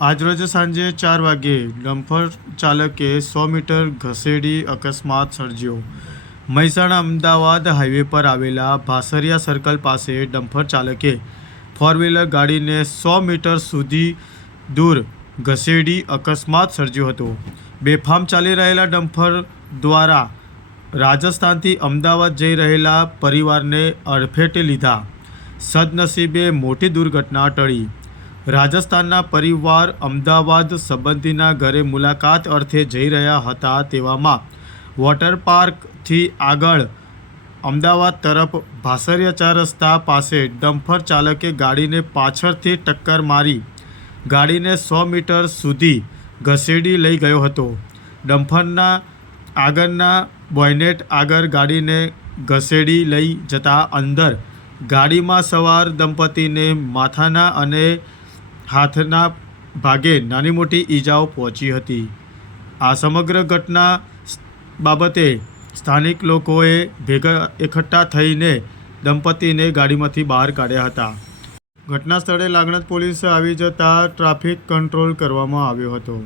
આજરોજ સાંજે 4 વાગ્યે ડમ્પર ચાલકે 100 મીટર ઘસેડી અકસ્માત સર્જ્યો। મહેસાણા અમદાવાદ હાઈવે પર આવેલા ભાસરિયા સર્કલ પાસે ડમ્પર ચાલકે ફોર વ્હીલર ગાડીને 100 મીટર સુધી દૂર ઘસેડી અકસ્માત સર્જ્યો હતો। બેફામ ચાલી રહેલા ડમ્પર દ્વારા રાજસ્થાનથી અમદાવાદ જઈ રહેલા પરિવારને અડફેટે લીધા। સદનસીબે મોટી દુર્ઘટના ટળી। રાજસ્થાનના પરિવાર અમદાવાદ સંબંધીના ઘરે મુલાકાત અર્થે જઈ રહ્યા હતા તેવામાં વોટર પાર્કથી આગળ અમદાવાદ તરફ ભાસરિયા 4 રસ્તા પાસે ડમ્પર ચાલકે ગાડીને પાછળથી ટક્કર મારી ગાડીને 100 મીટર સુધી ઘસેડી લઈ ગયો હતો। ડમ્પરના આગળના બોનેટ આગળ ગાડીને ઘસેડી લઈ જતા અંદર ગાડીમાં સવાર દંપતીને માથાના અને હાથના ભાગે નાની મોટી ઈજાઓ પહોંચી હતી। આ સમગ્ર ઘટના બાબતે સ્થાનિક લોકોએ એકઠા થઈને દંપતીને ગાડીમાંથી બહાર કાઢ્યા હતા। ઘટના સ્થળે લાગણજ પોલીસ આવી જતા ટ્રાફિક કંટ્રોલ કરવામાં આવ્યો હતો।